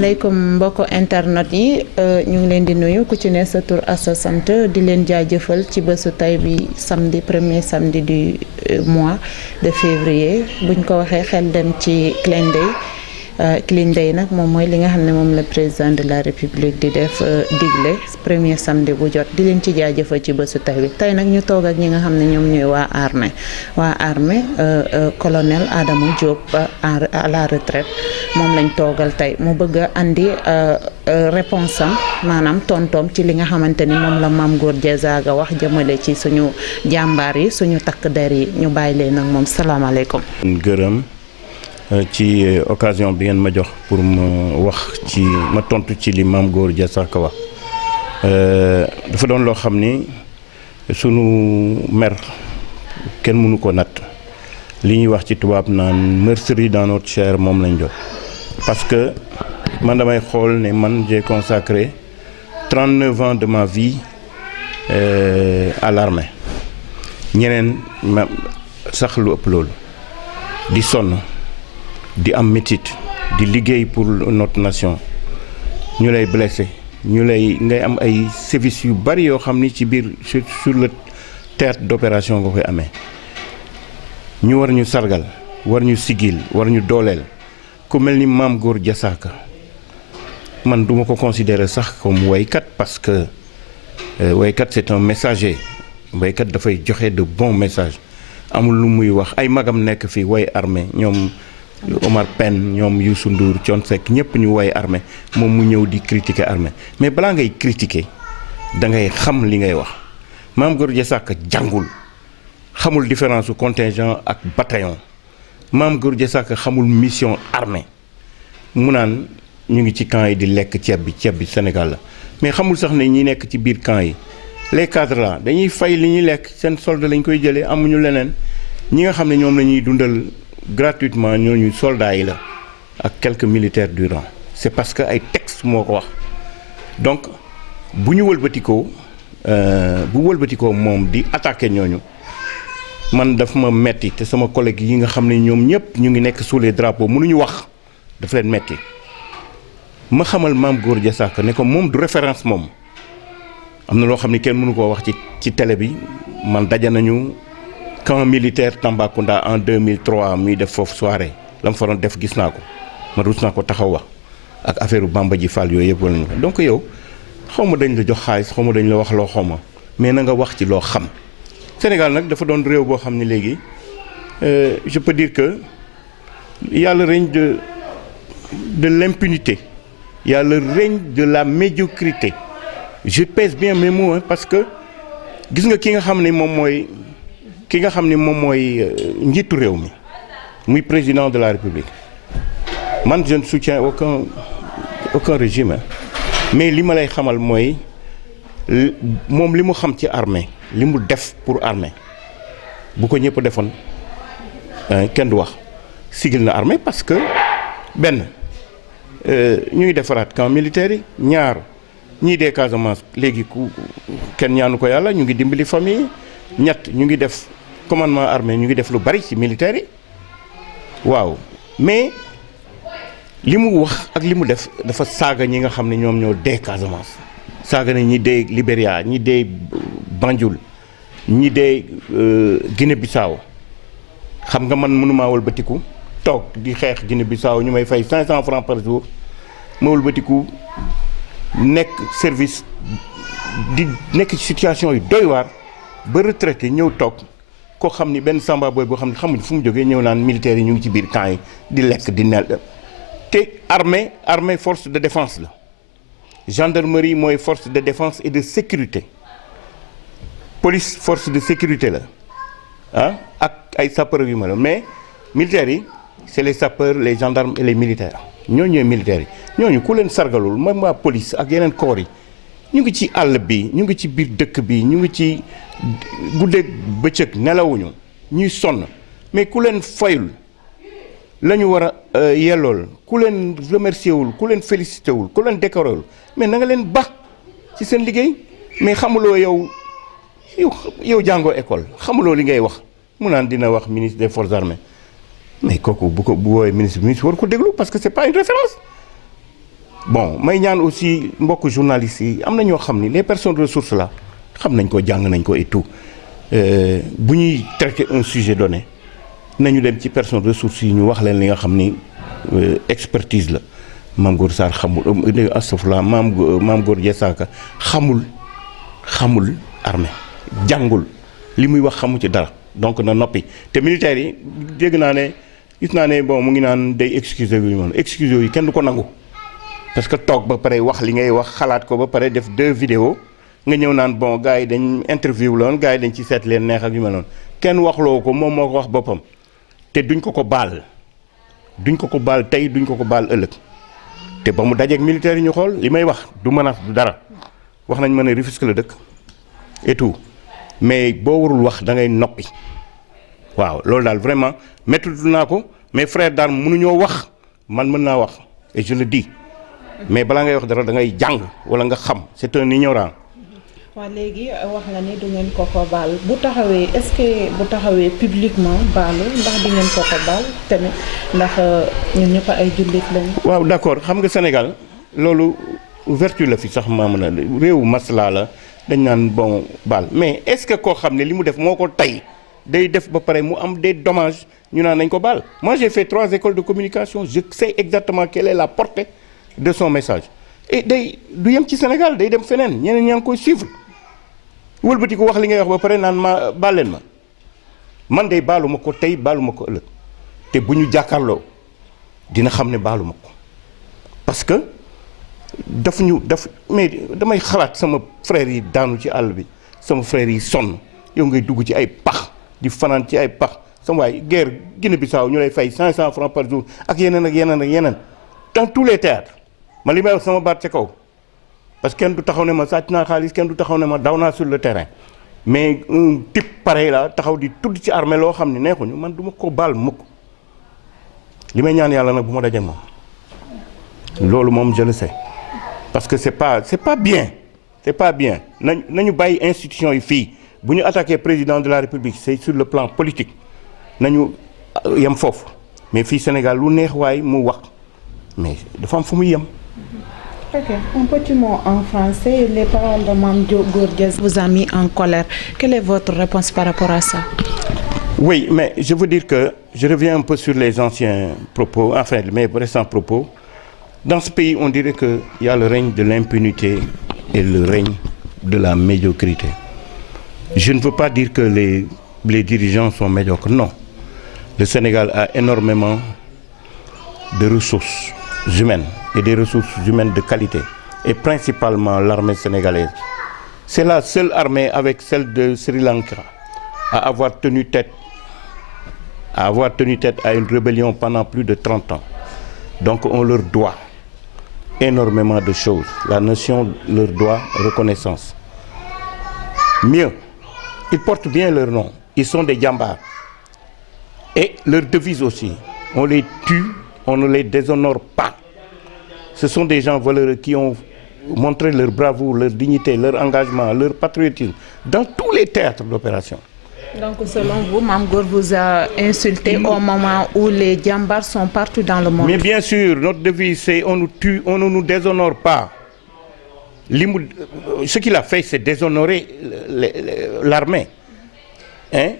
maaleykum mbokku internet yi ñu ngi leen di nuyu ku ci ne sa tur ak sa sant di leen jaajëfal ci bésu tay bi samedi premier samedi du mois de février buñ ko waxee xel dem ci Clean Day nag moom mooy li nga xam ne moom la président de la république di def digle premier samedi bu jot di leen ci jaajëfal ci bésu tay bi tey nag ñu toog ak ñi nga xam ne ñoom ñooy waa armée colonel Adama Diop à la retraite moom lañ toogal tey mu bëgg a andi réponse am maanaam tontoom ci li nga xamante ni moom la Mame Gor Diazaka wax jëmale ci suñu jàmbaar yi suñu takk der yi ñu bàyyi leen nag moom salaamaaleykum. gërëm ci occasion bi ngeen ma jox pour ma tontu ci li Mame Gor Diazaka wax dafa doon loo xam ni sunu mer kenn mënu ko natt li ñuy wax ci tubaab naan meurtrier dans notre chair moom lañ jot parce que man damay xool ne man j'ai consacré 39 ans de ma vie à l'armée ñeneen ma sax lu ëpp loolu di sonn di am métit di liggéey pour notre nation ñu lay blessé ngay am ay services yu bari yoo xam ni ci biir sur le théâtre d'opération nga koy amee ñu war ñu sargal war ñu sigil war ñu dooleel ku mel ni Mame Gor Diazaka man duma ko considérer sax comme waykat parce que waykat c'est un messager waykat dafay joxe de bons messages amul lu muy wax ay magam nekk fi way armée ñoom Omar Pène ñoom Youssou Ndour Thione Seck ñëpp ñu way armée moom mu ñëw di critiquer armée mais balaa ngay critiquer da ngay xam li ngay wax Mame Gor Diazaka jàngul xamul différence su contingent ak bataillon Mame Gor Diazaka xamul mission armée mu naan ñu ngi ci camp yi di lekk ceeb bi Sénégal la mais xamul sax ne ñi nekk ci biir camp yi les cadres là dañuy fay li ñuy lekk seen solde lañ koy jëlee amuñu leneen ñi nga xam ne ñoom la ñuy dundal gratuitement ñooñu soldats yi la ak quelques militaires du rang c'est parce que ay texte moo ko wax donc bu ñu wëlbatikoo moom di attaquer ñooñu man daf ma metti te sama collègue yi nga xam ne ñoom ñëpp ñu ngi nekk sous les drapeaux mënuñu wax daf leen metti ma xamal Mame Gor Diazaka ne ko moom du référence moom am na loo xam ne kenn mënu koo wax ci télé bi man daja nañu camp militaire Tambacounda en 2003 muy def foofu soirée la mu fa doon def gis naa ko ma rus naa ko taxaw wax ak affaire Bamba Ji Fall yooyu yëpp wala ñu donc yow xaw ma dañ la jox xaalis xaw ma dañ la wax loo xaw ma mais na nga wax ci loo xam Sénégal nag dafa doon réew boo xam ne léegi je peux dire que il y a le règne de l'impunité, il y a le règne de la médiocrité. Je pèse bien mes mots parce que gis nga ki nga xam ne moom mooy njiitu réew mi muy président de la République man je ne soutiens aucun régime mais li ma lay xamal mooy moom li mu xam ci armée li mu def pour armée bu ko ñëpp defoon kenn du wax sigil na armée parce que benn ñuy defaraat camp militaire yi ñaar ñii dee Casamance léegi kenn ñaanu ko yàlla ñu ngi dimbali famille ñett ñu ngi def commandement armée ñu ngi def lu bari ci militaire yi waaw mais li mu wax ak li mu def dafa saaga ñi nga xam ne ñoom ñoo dee Casamance saaga na ñi dee Libéria ñi dee Banjul ñi dee Guinée-Bissau xam nga man mënumaa wëlbatiku toog di xeex Guinée-Bissau ñu may fay 500 francs par jour ma wëlbatiku nekk service di nekk ci situation yu doy waar ba retraité ñëw toog koo xam ni benn samba boy boo xam ne xamuñ fu mu jógee ñëw naan militaires yi ñu ngi ci biir camp yi di lekk di nel te armée force de défense la gendarmerie mooy force de défense et de sécurité police force de sécurité la ak ay sapeurs yu mel mais militaires yi c'est les sapeurs les gendarmes et les militaires ñooñu ñooy militaires yi ñooñu ku leen sargalul même waa police ak yeneen corps yi ñu ngi ci àll bi ñu ngi ci biir dëkk bi ñu ngi ci guddeeg bëccëg nelawuñu ñuy sonn mais ku leen fayul la ñu war a yellool ku leen remercier wul ku leen félicité wul ku leen décoré wul mais na nga leen ba ci seen liggéey mais xamuloo yow jàngoo école xamuloo li ngay wax mu naan dina wax ministre des forces armées mais kooku bu woowee ministre war ko déglu parce que c'est pas une référence bon may ñaan aussi mbokk journalistes yi am na ñoo xam ni les personnes ressources là xam nañ ko jàng nañ ko et tout bu ñuy traiter un sujet donné nañu dem ci personnes ressources yi ñu wax leen li nga xam ni expertise la Mame Gor Sarr xamul astafurlah Mame Gor Diazaka xamul armée jàngul li muy wax xamu ci dara donc na noppi te militaires yi dégg naa ne gis naa ne bon mu ngi naan day excuser yu noonu excuser yi kenn du ko nangu parce que toog ba pare wax li ngay wax xalaat ko ba pare def 2 vidéos nga ñëw naan bon gars yi dañ interview la woon gars yi dañ ci seet leen neex ak yu mel noonu kenn waxloo ko moom moo ko wax boppam te duñ ko baal tey duñ ko baal ëllëg te ba mu dajeeg militaires yi ñu xool li may wax du menace du dara wax nañ ma ne Rufisque la dëkk et tout mais boo warul wax da ngay noppi waaw loolu daal vraiment métti naa ko mes frères d'armes mënuñoo wax man mën naa wax et je le dis mais balaa ngay wax dara da ngay jàng wala nga xam c'est un ignorant. waaw léegi wax nga ni du ngeen ko baal bu taxawee est-ce que bu taxawee publiquement baalu ndax di ngeen ko baal tamit ndax ñun ñëpp ay jullit lañu. waaw d'accord xam nga Sénégal loolu vertu la fi sax maa mën a réewu maslaa la dañ naan bon baal mais est-ce que koo xam ne li mu def moo ko tey day def ba pare mu am des dommages ñu naan nañ ko baal. moi j'ai fait 3 écoles de communication je sais exactement quelle est la portée de son message et day du yem ci Sénégal day dem feneen ñeneen ñaa ngi koy suivre wëlbati ko wax li ngay wax ba pare naan ma baal leen ma man day baalu ma ko tey baalu ma ko ëllëg te bu ñu jàkkaarloo dina xam ne baalu ma ko parce que mais damay xalaat sama frères yi daanu ci àll bi sama frères yi sonn yow ngay dugg ci ay pax di fanaan ci ay pax sama waay guerre Guinée-Bissau ñu lay fay 500 francs par jour ak yeneen dans tous les théâtres ma li may wax sama baat ca kaw parce que kenn du taxaw ne ma sàcc naa xaalis kenn du taxaw ne ma daw naa sur le terrain mais un type pareil la taxaw di tudd ci armée loo xam ne neexuñu man du ma ko baal mukk li may ñaan yàlla nag bu ma dajee moom loolu moom je le sais parce que c'est pas bien nañu bàyyi institution yi fii bu ñu attaqué président de la République c'est sur le plan politique nañu yem foofu mais fii Sénégal lu neex waay mu wax mais dafa am fu muy yem. Ok, un petit mot en français. Les paroles de Mame Gor Diazaka vous a mis en colère. Quelle est votre réponse par rapport à ça? Oui, mais je veux dire que je reviens un peu sur les anciens propos, enfin mes récents propos. Dans ce pays, on dirait qu'il y a le règne de l'impunité et le règne de la médiocrité. Je ne veux pas dire que les dirigeants sont médiocres, non. Le Sénégal a énormément de ressources humaines et des ressources humaines de qualité, et principalement l'armée sénégalaise. C'est la seule armée avec celle de Sri Lanka à avoir tenu tête à une rébellion pendant plus de 30 ans. Donc on leur doit énormément de choses. La nation leur doit reconnaissance. Mieux, ils portent bien leur nom. Ils sont des djambars. Et leur devise aussi, on les tue, on ne les déshonore pas. Ce sont des gens valeureux qui ont montré leur bravoure, leur dignité, leur engagement, leur patriotisme dans tous les théâtres d'opération. Donc selon vous, Mame Gor vous a insulté au moment où les djambars sont partout dans le monde. Mais bien sûr, notre devise c'est on nous tue, on ne nous déshonore pas. Ce qu'il a fait, c'est déshonorer l'armée. Hein?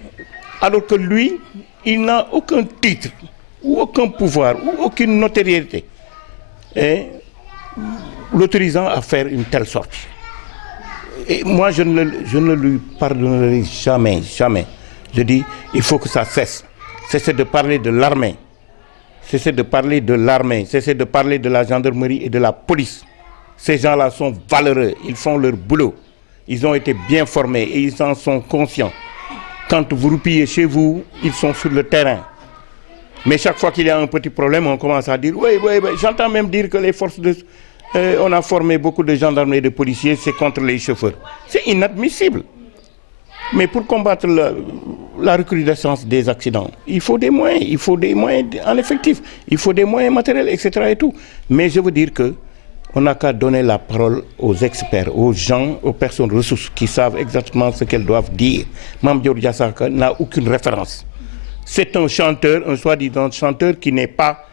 Alors que lui, il n'a aucun titre, ou aucun pouvoir, ou aucune notoriété l'autorisant à faire une telle sortie. Et moi, je ne lui pardonnerai jamais. Je dis, il faut que ça cesse. Cessez de parler de l'armée. Cessez de parler de l'armée. Cessez de parler de la gendarmerie et de la police. Ces gens-là sont valeureux. Ils font leur boulot. Ils ont été bien formés et ils en sont conscients. Quand vous roupillez chez vous, ils sont sur le terrain. Mais chaque fois qu'il y a un petit problème, on commence à dire, oui. J'entends même dire que les forces de... on a formé beaucoup de gendarmes et de policiers, c'est contre les chauffeurs. C'est inadmissible. Mais pour combattre la recrudescence des accidents, il faut des moyens en effectif, il faut des moyens matériels, etc. et tout. Mais je veux dire que on n'a qu'à donner la parole aux experts, aux gens, aux personnes ressources qui savent exactement ce qu'elles doivent dire. Mame Gor Diazaka n'a aucune référence. C'est un chanteur, un soi-disant chanteur qui n'est pas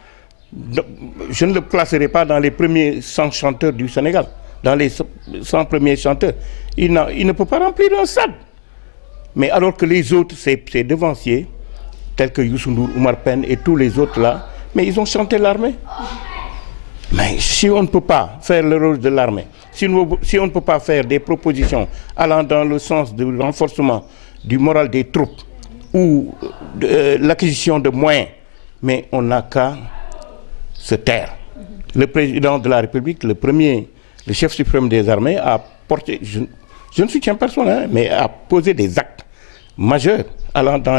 je ne le placerai pas dans les premiers 100 chanteurs du Sénégal, dans les 100 premiers chanteurs. Il ne peut pas remplir un stade. Mais alors que les autres, ces devanciers, tels que Youssou Ndour, Oumar Pène et tous les autres là, mais ils ont chanté l'armée. Mais si on ne peut pas faire le rôle de l'armée, si on ne peut pas faire des propositions allant dans le sens du renforcement du moral des troupes ou de l'acquisition de moyens, mais on n'a qu'à se taire. Le président de la République, le chef suprême des armées, a porté, je ne soutiens personne, hein, mais a posé des actes majeurs allant dans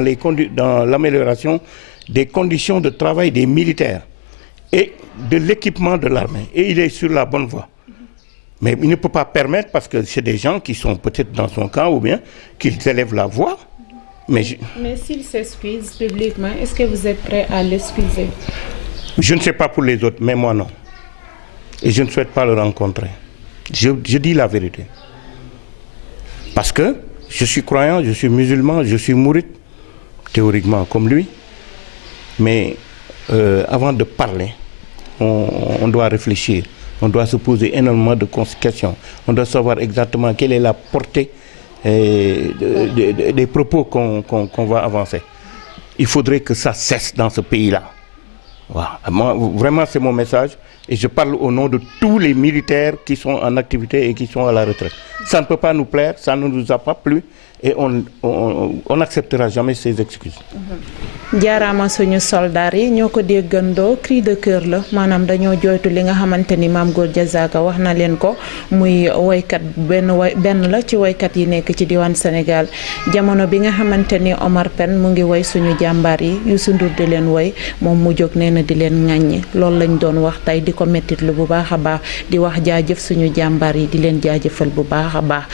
l'amélioration des conditions de travail des militaires et de l'équipement de l'armée. Et il est sur la bonne voie. Mais il ne peut pas permettre, parce que c'est des gens qui sont peut-être dans son camp, ou bien qu'ils élèvent la voix. Mais s'il s'excuse publiquement, est-ce que vous êtes prêt à l'excuser? Je ne sais pas pour les autres, mais moi non. Et je ne souhaite pas le rencontrer. Je dis la vérité. Parce que je suis croyant, je suis musulman, je suis mouride, théoriquement comme lui. Mais avant de parler, on doit réfléchir. On doit se poser énormément de questions. On doit savoir exactement quelle est la portée des propos qu'on va avancer. Il faudrait que ça cesse dans ce pays-là. Voilà. Moi, vraiment, c'est mon message. Et je parle au nom de tous les militaires qui sont en activité et qui sont à la retraite. Ça ne peut pas nous plaire, ça ne nous a pas plu. Et on n'acceptera jamais ces excuses. jaaraama suñu soldaar yi ñoo ko déggandoo cri de cœur la maanaam dañoo jooytu li nga xamante ni Mame Gor Diazaka wax na leen ko muy woykat benn la ci woykat yi nekk ci diwaan Sénégal jamono bi nga xamante ni Omar Pène mu ngi woy suñu jàmbaar yi Youssou Ndour di leen woy moom mu jóg nee na di leen ŋàññi loolu lañ doon wax tey di ko mettitlu bu baax a baax di wax jaajëf suñu jàmbaar yi di leen jaajëfal bu baax a baax.